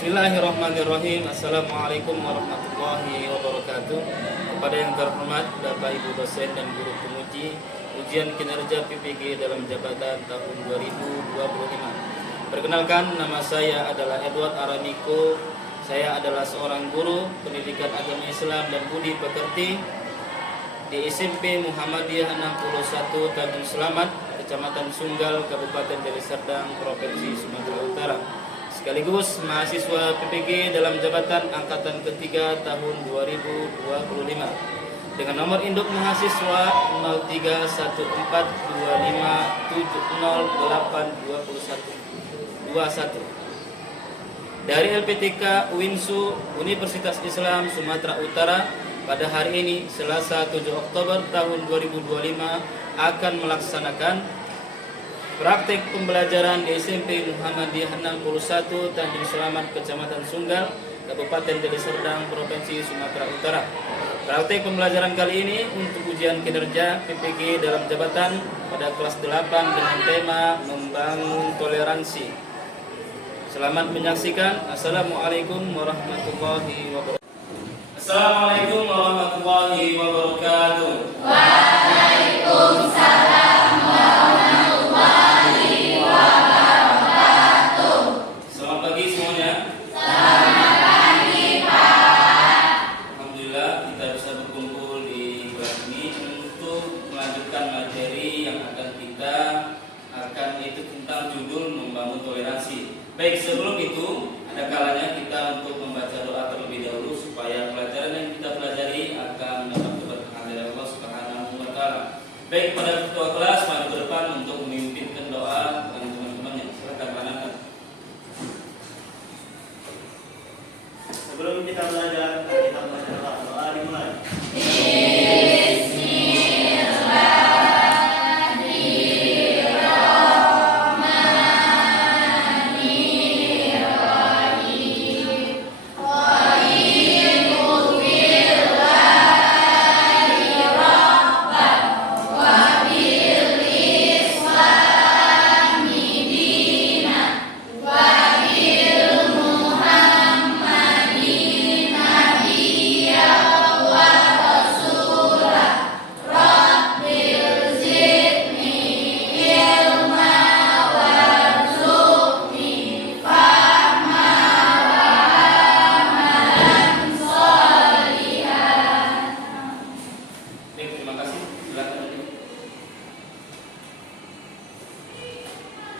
Bismillahirrahmanirrahim. Assalamualaikum warahmatullahi wabarakatuh. Kepada yang terhormat Bapak Ibu dosen dan guru penguji ujian kinerja PPG dalam jabatan tahun 2025. Perkenalkan, nama saya adalah Edward Aramiko. Saya adalah seorang guru pendidikan agama Islam dan budi pekerti di SMP Muhammadiyah 61 Tanjung Selamat, Kecamatan Sunggal, Kabupaten Deli Serdang, Provinsi Sumatera Utara. Sekaligus mahasiswa PPG dalam jabatan angkatan ketiga tahun 2025 dengan nomor induk mahasiswa 031425708221 dari LPTK UINSU Universitas Islam Sumatera Utara. Pada hari ini Selasa 7 Oktober tahun 2025 akan melaksanakan praktik pembelajaran di SMP Muhammadiyah 61 Tanjung Selamat, Kecamatan Sunggal, Kabupaten Deli Serdang, Provinsi Sumatera Utara. Praktik pembelajaran kali ini untuk ujian kinerja PPG dalam jabatan pada kelas 8 dengan tema membangun toleransi. Selamat menyaksikan. Assalamualaikum warahmatullahi wabarakatuh. Assalamualaikum warahmatullahi wabarakatuh. Waalaikumsalam warahmatullahi wabarakatuh. Selamat pagi semuanya. Selamat pagi, Pak. Alhamdulillah kita bisa berkumpul di kelas ini untuk melanjutkan materi yang akan itu tentang judul membangun toleransi. Baik, sebelum itu ada kalanya kita untuk membaca doa terlebih dahulu supaya pelajaran yang kita pelajari akan mendapat keberkahan dari Allah Subhanahu wa taala. Baik, pada ketua kelas maju ke depan untuk memimpinkan doa dengan teman-temannya. Silakan Pak Nathan. Sebelum kita belajar doa dimulai.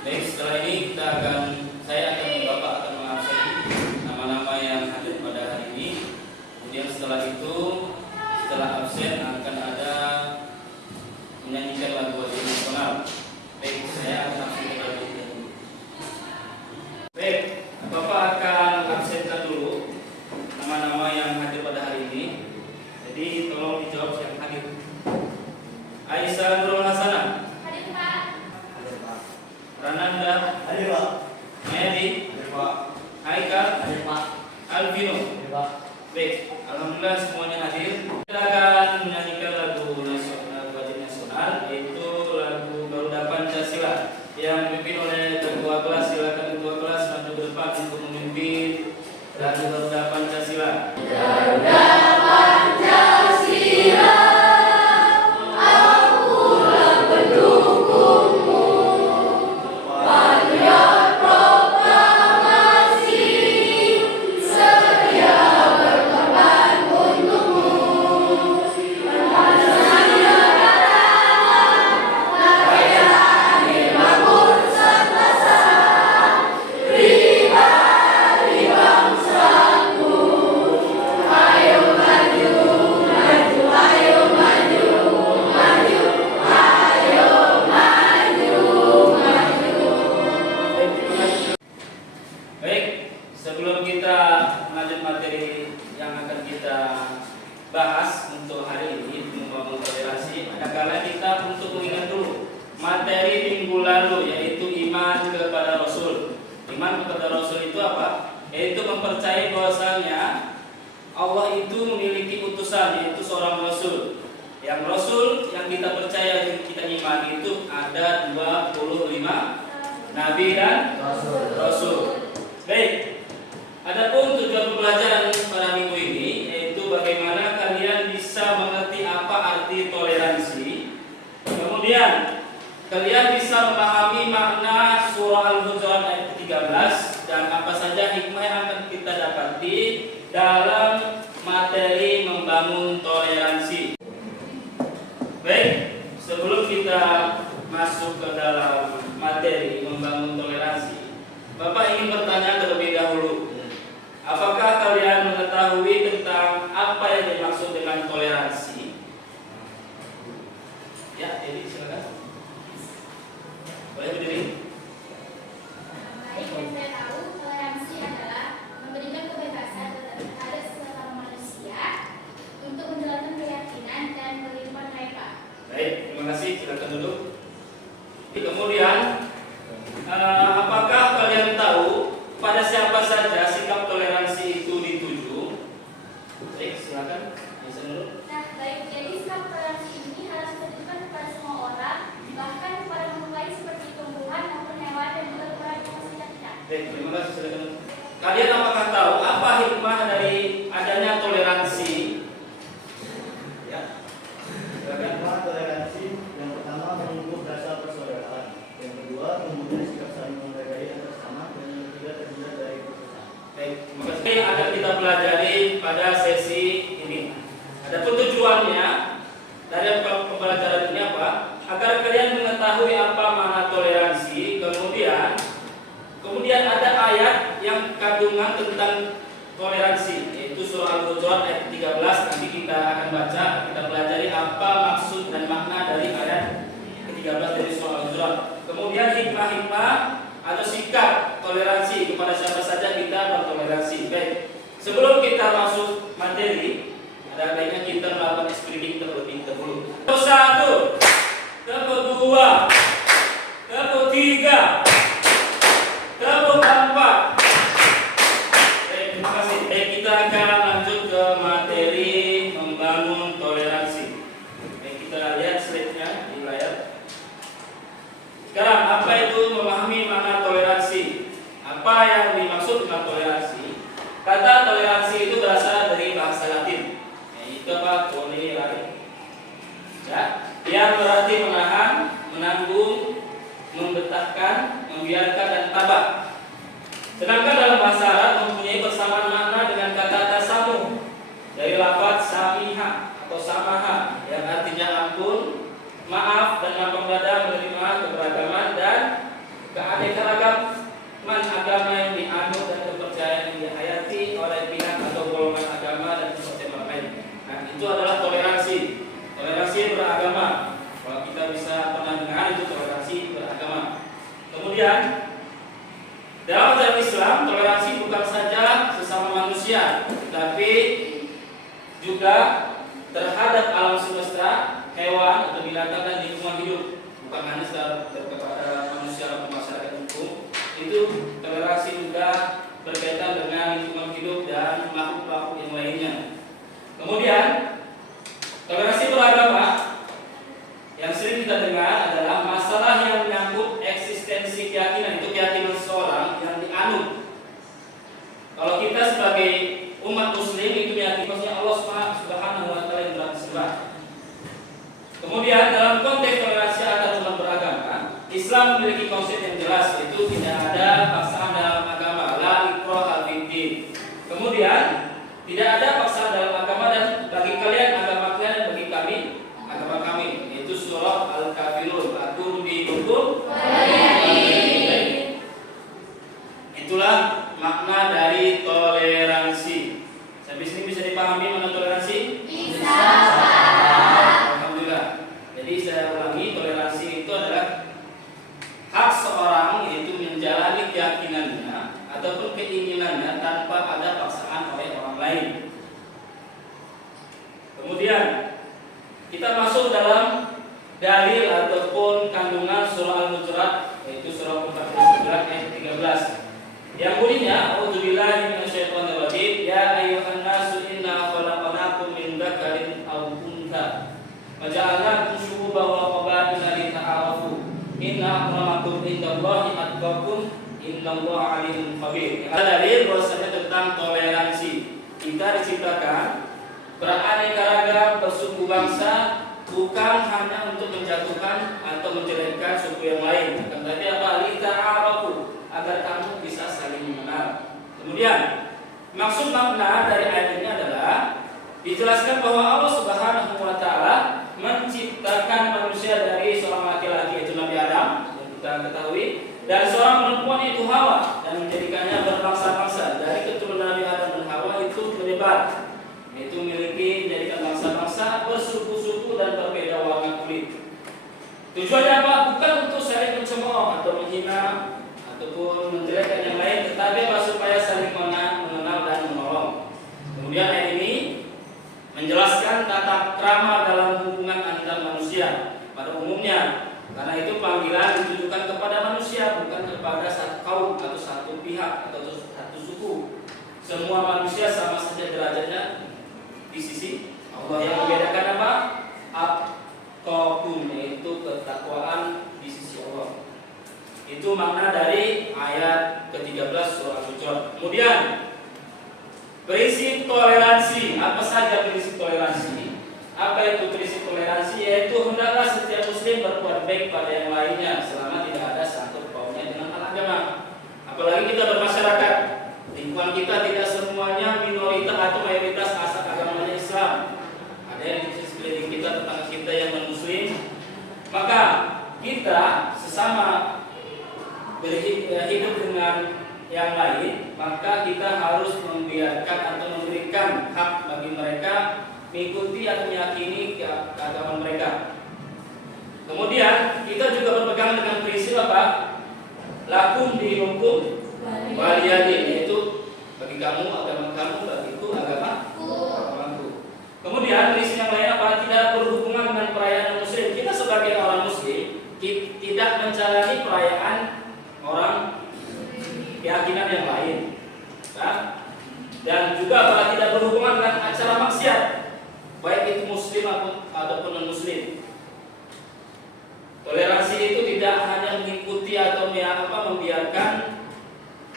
Baik, setelah ini Bapak akan mengabsen nama-nama yang hadir pada hari ini. Kemudian setelah itu, setelah absen akan ada menyanyikan lagu wajib nasional. Baik, saya akan absenkan lagu dulu. Baik, Bapak akan absenkan dulu nama-nama yang hadir pada hari ini. Jadi tolong dijawab yang hadir. Aisyah Nurul Hasanah. Hadir, Pak. Rananda. Hadir, Pak. Medi. Hadir, Pak. Haikal. Hadir, Pak. Alvino. Hadir, Pak. Baik, alhamdulillah semuanya hadir. Kita akan menyanyikan lagu wajib nasional, yaitu lagu Garuda Pancasila yang dipimpin oleh ketua kelas. Silakan ketua kelas maju ke depan untuk memimpin lagu Garuda Pancasila. Garuda Pancasila, akulah pendukungmu. Patriot proklamasi, setia berkorban untukmu. Pancasila negara, rakyat makmur sentosa, pribadi bangsaku. Ayo maju, maju, ayo maju, maju, ayo maju, maju. Baik, sebelum kita lanjut materi yang akan kita bahas untuk hari ini membangun toleransi, ada kalanya kita untuk mengingat dulu materi minggu lalu, yaitu iman kepada Rasul. Iman kepada Rasul itu apa? Yaitu mempercayai bahwasanya Allah itu memiliki utusan, yaitu seorang Rasul. Yang Rasul yang kita percaya dan kita imani itu ada 25 Nabi dan Rasul. Baik, Adapun tujuan pembelajaran pada minggu ini yaitu bagaimana kalian bisa mengerti apa arti toleransi. Kemudian kalian bisa memahami makna surah Al-Hujurat ayat 13 dan apa saja hikmah yang akan kita dapati dalam materi membangun toleransi. Baik, sebelum kita masuk ke dalam materi membangun toleransi, Bapak ingin bertanya terlebih dahulu. Apakah kalian mengetahui tentang apa yang dimaksud dengan toleransi? Ya, jadi silakan. Boleh berdiri. Baik, yang saya tahu toleransi adalah memberikan kebebasan terhadap sesama manusia untuk menjalankan keyakinan dan kehidupan mereka. Baik, terima kasih. Silakan duduk. Kemudian, apakah kalian tahu pada siapa saja sikap toleransi itu dituju? Baik, silakan. Bisa dulu. Nah, baik, jadi sikap toleransi ini harus ditujukan kepada semua orang, bahkan kepada makhluk lain seperti tumbuhan maupun hewan dan juga orang yang masih kita. Baik, terima kasih. Silakan. Kalian apakah tahu apa hikmah dari adanya toleransi? Ya. Silakan. Hikmah toleransi yang pertama menumbuh rasa persaudaraan, yang kedua tumbuhnya sikap saling menghargai antar sesama, dan yang ketiga terhindar dari perpecahan. Baik, terima kasih. Ini akan kita pelajari pada sesi ini. Adapun tujuannya dari pembelajaran ini apa? Agar kalian mengetahui apa makna toleransi. Kemudian ada ayat yang kandungan tentang toleransi, yaitu surah Al-Hujurat ayat 13. Nanti kita akan baca, kita pelajari apa maksud dan makna dari ayat ke-13 dari surah Al-Hujurat. Kemudian hikmah-hikmah atau sikap toleransi, kepada siapa saja kita bertoleransi. Baik, sebelum kita masuk materi, ada baiknya kita melakukan screening terlebih dahulu. Satu, kedua, ketiga, keempat. Baik, terima kasih. Baik, kita akan lanjut ke materi membangun toleransi. Baik, kita lihat slide-nya di layar. Sekarang, apa itu memahami makna toleransi? Apa yang dimaksud dengan toleransi? Kata toleransi itu berasal dari bahasa Latin, yaitu apa? Tolerare. Ya, yang berarti menahan, menanggung, membetahkan, membiarkan, dan tabah. Sedangkan dalam bahasa Arab mempunyai persamaan makna dengan kata tasamuh dari lafaz samiha atau samaha yang artinya ampun, maaf, dan lapang dada menerima keberagaman dan keanekaragaman agama yang dianut dan kepercayaan yang dihayati oleh pihak atau golongan agama dan kepercayaan lain. Nah, itu adalah toleransi. Toleransi beragama. Kalau kita bisa pernah dengar itu toleransi beragama. Kemudian dalam ajaran Islam, toleransi bukan saja sesama manusia, tapi juga terhadap alam semesta, hewan atau binatang dan lingkungan hidup. Bukan hanya kepada manusia atau masyarakat hukum. Itu toleransi juga berkaitan dengan lingkungan hidup dan makhluk-makhluk yang lainnya. Kemudian toleransi beragama yang sering kita dengar adalah masalah yang menyangkut eksistensi keyakinan. Itu keyakinan seseorang yang dianut. Kalau kita sebagai umat muslim itu meyakini Allah Subhanahu wa taala yang telah disembah. Kemudian dalam konteks toleransi antar umat beragama, Islam memiliki konsep yang jelas, yaitu tidak ada paksaan dalam agama, la ikraha fiddin. Kemudian tidak ada paksaan dalam agama, dan bagi kalian agama kalian dan bagi kami agama kami. Itu surah Al-Kafirun. Lakum dinukum waliyadin. Itulah makna dari toleransi. Sampai sini bisa dipahami makna toleransi? Bisa. Alhamdulillah. Jadi saya ulangi, toleransi itu adalah hak seorang, yaitu menjalani keyakinannya ataupun keinginannya tanpa ada paksaan oleh orang lain. Kemudian kita masuk dalam dalil ataupun kandungan surah Al-Hujurat, yaitu surah 49 ayat 13. Yang bunyinya, a'udzubillahi minasyaitonir rajim, ya ayyuhan nasu inna khalaqnakum min dzakarin aw untha wa ja'alnakum syu'uban wa qabaila lita'arafu inna akramakum indallahi atqakum innallaha alimun khabir. Ada dalil bahwasanya tentang berbangsa bukan hanya untuk menjatuhkan atau menjelekkan suku yang lain, akan tetapi apa? Lita'arafu, agar kamu bisa saling mengenal. Kemudian maksud makna dari ayat ini adalah dijelaskan bahwa Allah Subhanahu wa taala menciptakan manusia dari seorang laki-laki yaitu Nabi Adam yang kita ketahui, dan seorang perempuan itu Hawa, dan menjadikannya berbangsa-bangsa. Dari keturunan Nabi Adam dan Hawa itu menyebar, yaitu memiliki menjadikan bangsa-bangsa bersuku-suku dan berbeda warna kulit. Tujuannya apa? Bukan untuk saling mencemooh atau menghina ataupun menjelekkan yang lain, tetapi supaya saling mengenal dan menolong. Kemudian ayat ini menjelaskan tata krama dalam hubungan antar manusia pada umumnya. Karena itu panggilan ditujukan kepada manusia, bukan kepada satu kaum atau satu pihak atau satu suku. Semua manusia sama saja derajatnya di sisi Allah. Yang membedakan apa? At-taqwa, yaitu ketakwaan di sisi Allah. Itu makna dari ayat ke-13 surah Al-Hujurat. Kemudian prinsip toleransi. Apa saja prinsip toleransi? Apa itu prinsip toleransi? Yaitu hendaklah setiap muslim berbuat baik pada yang lainnya selama tidak ada sangkut pautnya dengan hal agama. Apalagi kita bermasyarakat, lingkungan kita tidak semuanya minoritas atau mayoritas asal agamanya Islam. Ada yang di sekeliling kita, tetangga kita yang non-muslim. Maka kita sesama berhidup dengan yang lain, maka kita harus membiarkan atau memberikan hak bagi mereka mengikuti atau meyakini keagamaan mereka. Kemudian kita juga berpegang dengan prinsip apa? Lakum dinukum waliyadin, yaitu bagi kamu agama kamu, bagiku agamaku. Kemudian prinsip yang lain apa? Tidak berhubungan dengan perayaan muslim. Kita sebagai orang muslim tidak mencari perayaan orang keyakinan yang lain, kan? Dan juga tidak berhubungan dengan acara maksiat, baik itu muslim ataupun non muslim. Toleransi itu tidak hanya mengikuti atau membiarkan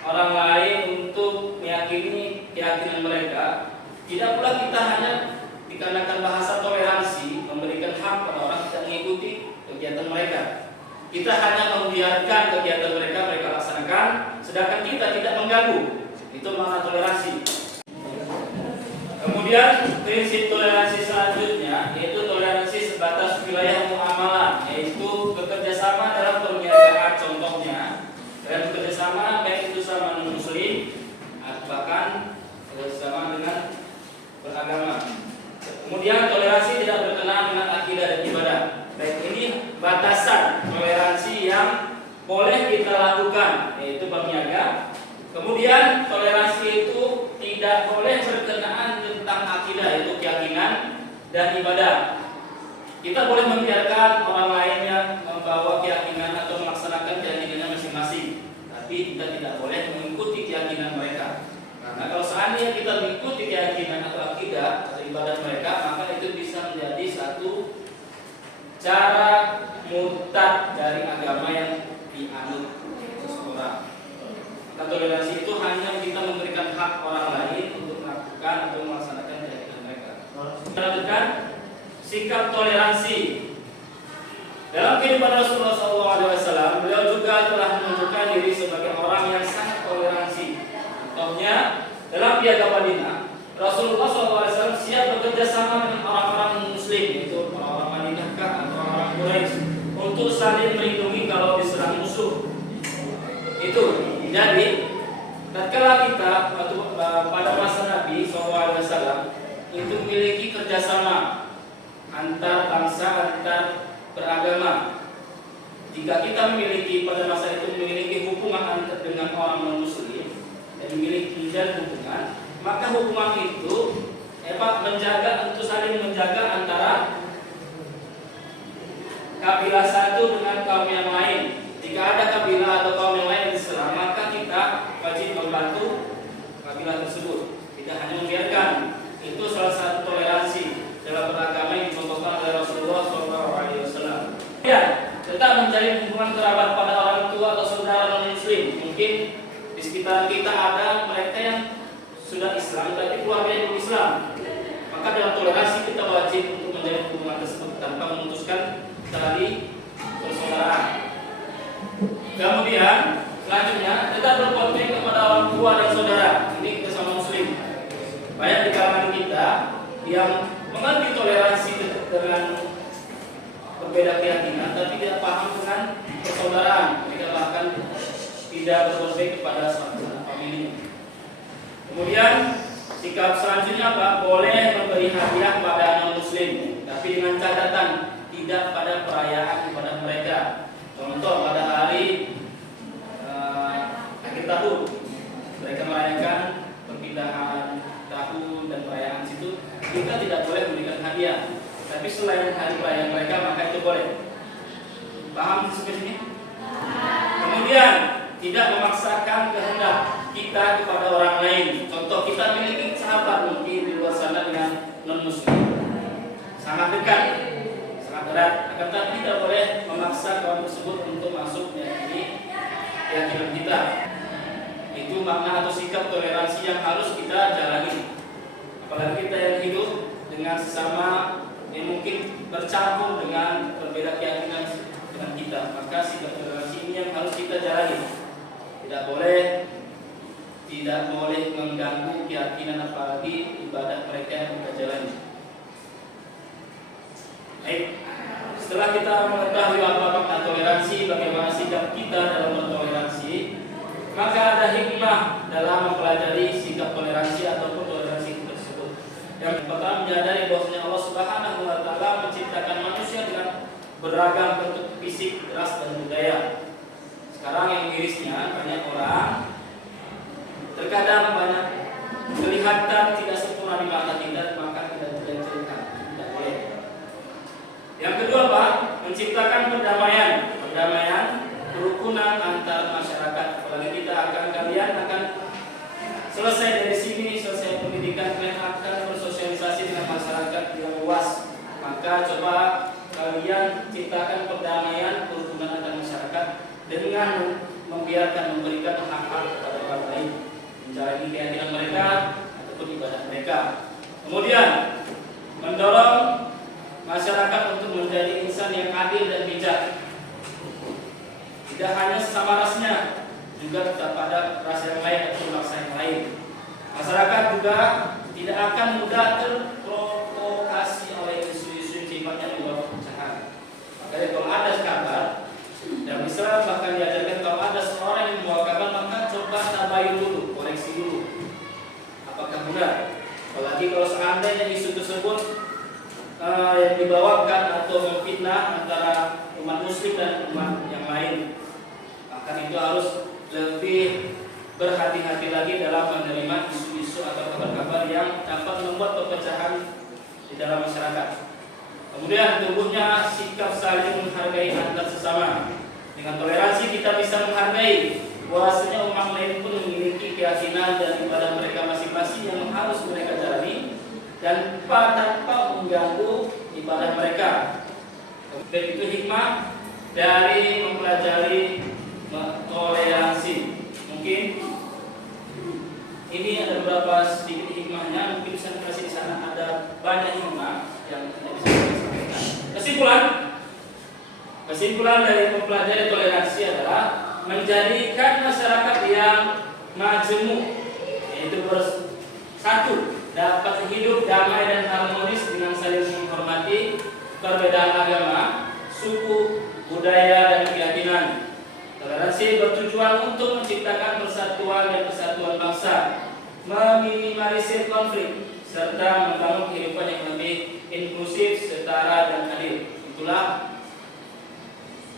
orang lain untuk meyakini keyakinan mereka. Tidak pula kita hanya dikarenakan bahasa toleransi memberikan hak pada orang tidak mengikuti kegiatan mereka. Kita hanya membiarkan kegiatan mereka laksanakan, sedangkan kita tidak mengganggu. Itu makna toleransi. Kemudian prinsip toleransi selanjutnya yaitu toleransi sebatas wilayah muamalah, yaitu bekerjasama dalam perniagaan. Contohnya dalam bekerjasama baik itu sama non muslim bahkan bekerjasama dengan beragama. Kemudian toleransi tidak berkenaan dengan akidah dan ibadah. Baik, ini batasan toleransi yang boleh kita lakukan, yaitu berniaga. Kemudian toleransi itu tidak boleh berkenaan tentang akidah, yaitu keyakinan dan ibadah. Kita boleh membiarkan orang lain yang membawa keyakinan atau melaksanakan keyakinannya masing-masing, tapi kita tidak boleh mengikuti keyakinan mereka. Karena kalau seandainya kita mengikuti keyakinan atau akidah atau ibadah mereka, maka itu bisa menjadi satu cara murtad dari agama yang dianut seseorang. Maka toleransi itu hanya kita memberikan hak orang lain untuk melakukan atau melaksanakan keyakinan mereka. Melanjutkan sikap toleransi. Dalam kehidupan Rasulullah SAW, beliau juga telah menunjukkan diri sebagai orang yang sangat toleransi. Contohnya dalam piagam Madinah, Rasulullah SAW siap bekerja sama dengan orang-orang Muslim, yaitu orang-orang Madinah atau orang Quraisy, untuk saling melindungi kalau diserang musuh. Itu. Jadi, tatkala kita pada masa Nabi SAW itu memiliki kerjasama antar bangsa, antar beragama. Jika kita memiliki pada masa itu memiliki hubungan dengan orang non-Muslim dan memiliki hubungan, maka hubungan itu menjaga untuk saling menjaga antara kabilah satu dengan kaum yang lain. Jika ada kabilah atau kaum yang lain diserang, maka kita wajib membantu kabilah tersebut. Tidak hanya membiarkan. Itu salah satu toleransi dalam beragama yang dicontohkan oleh Rasulullah SAW. Ya, tetap menjalin hubungan kerabat pada orang tua atau saudara non-Muslim. Mungkin di sekitar kita ada mereka yang sudah Islam tapi keluarganya belum Islam. Maka dalam toleransi kita wajib untuk menjalin hubungan tersebut tanpa memutuskan tali persaudaraan. Kemudian selanjutnya tetap berbuat baik kepada orang tua dan saudara. Ini sesama muslim. Banyak di kalangan kita yang mengerti toleransi dengan berbeda keyakinan, tapi tidak paham dengan persaudaraan. Mereka bahkan tidak berbuat baik kepada sanak familinya. Kemudian sikap selanjutnya apa? Boleh memberi hadiah pada non-muslim, tapi dengan catatan tidak pada perayaan ibadah mereka. Contoh pada hari akhir tahun mereka merayakan perpindahan tahun dan perayaan situ, kita tidak boleh memberikan hadiah. Tapi selain hari perayaan mereka maka itu boleh. Paham sampai sini? Kemudian tidak memaksakan kehendak kita kepada orang lain. Contoh kita memiliki sahabat mungkin di luar sana dengan non-muslim, sangat dekat, sangat erat, akan tetapi tidak boleh memaksa kawan tersebut untuk masuk meyakini keyakinan kita. Itu makna atau sikap toleransi yang harus kita jalani. Apalagi kita yang hidup dengan sesama yang mungkin bercampur dengan berbeda keyakinan dengan kita, maka sikap toleransi ini yang harus kita jalani. Tidak boleh mengganggu keyakinan apalagi ibadah mereka yang kita jalani. Baik, setelah kita mengetahui apa makna toleransi, bagaimana sikap kita dalam bertoleransi, maka ada hikmah dalam mempelajari sikap toleransi ataupun toleransi tersebut. Yang pertama, menyadari bahwasanya Allah Subhanahu wa taala menciptakan manusia dengan beragam bentuk fisik, ras dan budaya. Sekarang yang mirisnya banyak orang terkadang banyak kelihatan tidak sempurna di mata kita, maka tidak dilecehkan, tidak boleh. Yang kedua Pak, menciptakan perdamaian, kerukunan antar masyarakat. Apalagi kalian akan selesai dari sini, selesai pendidikan, kalian akan bersosialisasi dengan masyarakat yang luas. Maka coba kalian ciptakan perdamaian, kerukunan antar masyarakat dengan memberikan hak-hak kepada orang lain, menjalani keyakinan mereka ataupun ibadah mereka. Kemudian mendorong masyarakat untuk menjadi insan yang adil dan bijak. Tidak hanya sesama rasnya, juga kepada ras yang lain atau bangsa yang lain. Masyarakat juga tidak akan mudah terprovokasi oleh isu-isu sifatnya di luar perpecahan. Makanya kalau ada kabar, dan Islam bahkan diajarkan kalau ada seorang yang membawa kabar, maka coba tabayun dulu, koreksi dulu, apakah benar. Apalagi kalau seandainya isu tersebut yang dibawakan atau memfitnah antara umat muslim dan umat yang lain, maka itu harus lebih berhati-hati lagi dalam menerima isu-isu atau kabar-kabar yang dapat membuat perpecahan di dalam masyarakat. Kemudian tumbuhnya sikap saling menghargai antar sesama. Dengan toleransi kita bisa menghargai bahwasanya umat lain pun memiliki keyakinan dan ibadah mereka masing-masing yang harus mereka jalani dan tanpa mengganggu ibadah mereka. Dan itu hikmah dari mempelajari toleransi. Mungkin ini ada beberapa sedikit hikmahnya, mungkin bisa kasih di sana ada banyak hikmah yang tidak bisa saya sampaikan. Kesimpulan dari mempelajari toleransi adalah menjadikan masyarakat yang majemuk, yaitu bersatu, dapat hidup damai dan harmonis dengan saling menghormati perbedaan agama, suku, budaya, dan keyakinan. Toleransi bertujuan untuk menciptakan persatuan dan kesatuan bangsa, meminimalisir konflik, serta membangun kehidupan yang lebih inklusif, setara, dan adil. Itulah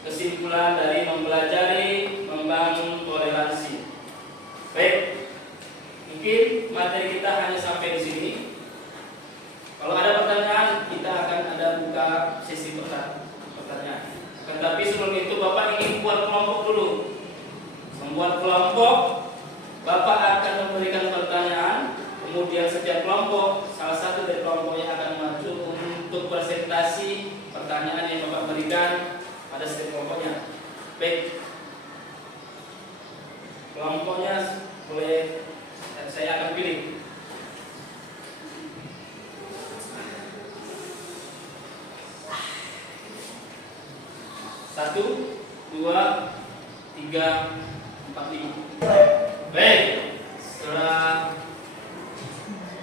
kesimpulan dari mempelajari membangun toleransi. Baik, mungkin materi kita hanya sampai di sini. Kalau ada pertanyaan, kita akan ada buka sesi pertanyaan. Tetapi sebelum itu Bapak ingin buat kelompok dulu. Membuat kelompok, Bapak akan memberikan pertanyaan. Kemudian setiap kelompok, salah satu dari kelompoknya akan maju untuk presentasi pertanyaan yang Bapak berikan pada setiap kelompoknya. Baik, kelompoknya boleh saya akan pilih. 1, 2, 3, 4, 5. Baik, setelah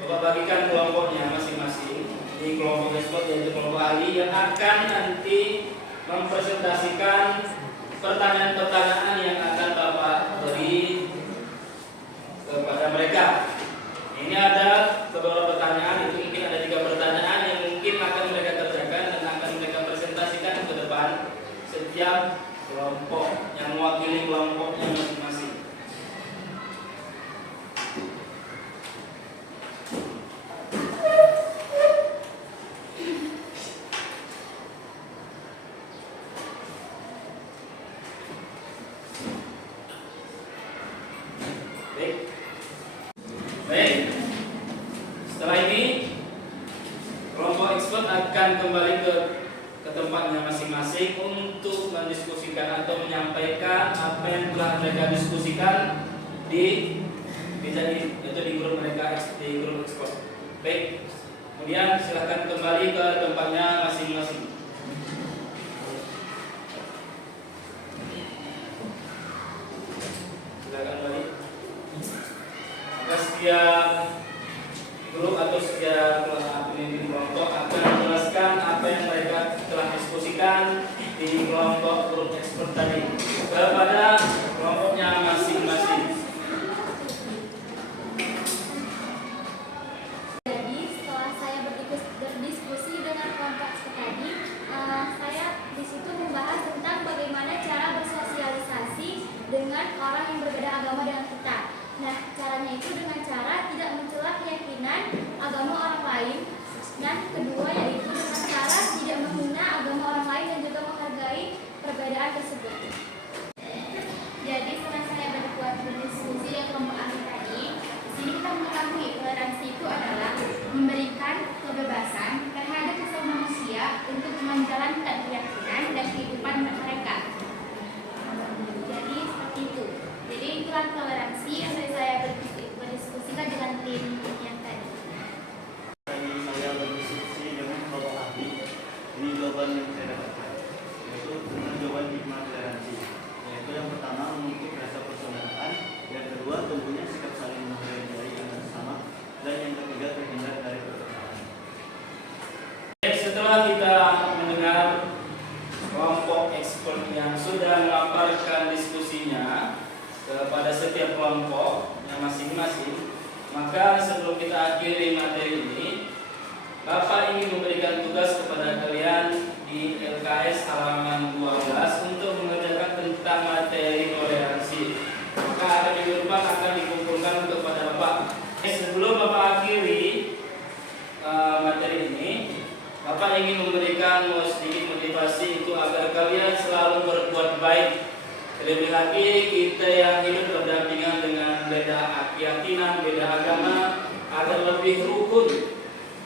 Bapak bagikan kelompoknya masing-masing. Ini kelompok ekspor yaitu kelompok ahli yang akan nanti mempresentasikan pertanyaan-pertanyaan yang akan Bapak beri kepada mereka. Ini ada beberapa pertanyaan, itu mungkin ada 3 pertanyaan yang mungkin akan mereka kerjakan dan akan mereka presentasikan ke depan setiap kelompok yang mewakili kelompoknya masing-masing. Baik. Setelah ini kelompok ekspert akan kembali ke tempatnya masing-masing untuk mendiskusikan atau menyampaikan apa yang telah mereka diskusikan di grup mereka di grup ekspert. Baik. Kemudian silakan kembali ke tempatnya masing-masing. Silakan kembali. Setiap grup atau setiap pemimpin kelompok akan menjelaskan apa yang mereka telah diskusikan di kelompok grup ekspert tadi kepada kelompoknya masing-masing. Jadi setelah saya berdiskusi dengan kelompok ekspert tadi, saya di situ membahas tentang bagaimana cara bersosialisasi dengan orang yang berbeda agama dengan kita. Nah, caranya itu dengan cara tidak mencela keyakinan agama orang lain, dan kedua yaitu dengan cara tidak menghina agama orang lain dan juga menghargai perbedaan tersebut. Jadi setelah saya berdiskusi dengan kelompok ahli tadi, di sini kita mengetahui toleransi itu adalah memberikan kebebasan terhadap sesama manusia untuk menjalankan keyakinan dan kehidupan mereka. Jadi seperti itu. Jadi itulah toleransi yang saya berdiskusikan dengan tim yang tadi. Saya berdiskusi dengan kelompok ahli. Ini jawaban yang saya dapatkan, yaitu dengan jawaban hikmah toleransi. Yaitu yang pertama membentuk rasa persaudaraan, yang kedua tentunya sikap saling menghargai antar sesama, dan yang ketiga terhindar dari perpecahan. Setelah kita mendengar kelompok ekspert yang sudah memaparkan diskusinya kepada setiap kelompok yang masing-masing, maka sebelum kita akhiri materi ini, Bapak ingin memberikan tugas kepada kalian di LKS halaman 12 untuk mengerjakan tentang materi toleransi. Maka akan minggu depan akan dikumpulkan kepada Bapak. Sebelum Bapak akhiri materi ini, Bapak ingin memberikan sedikit motivasi itu agar kalian selalu berbuat baik. Terlebih lagi kita yang hidup berdampingan dengan beda keyakinan, beda agama, agar lebih rukun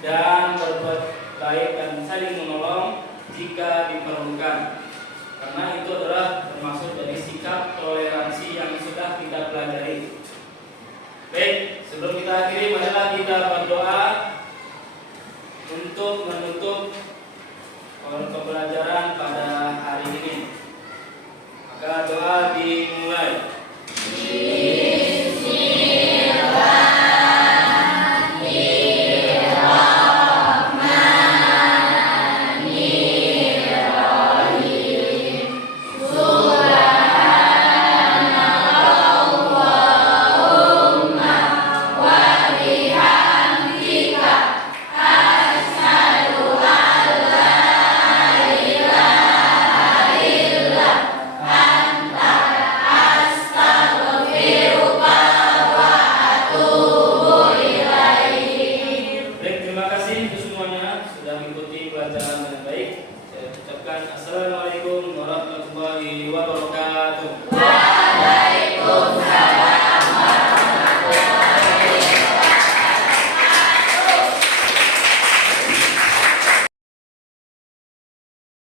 dan berbuat baik dan saling menolong jika diperlukan. Karena itu adalah termasuk dari sikap toleransi yang sudah kita pelajari. Baik, sebelum kita akhiri, marilah kita berdoa untuk menutup pembelajaran pada hari ini. Maka doa dimulai.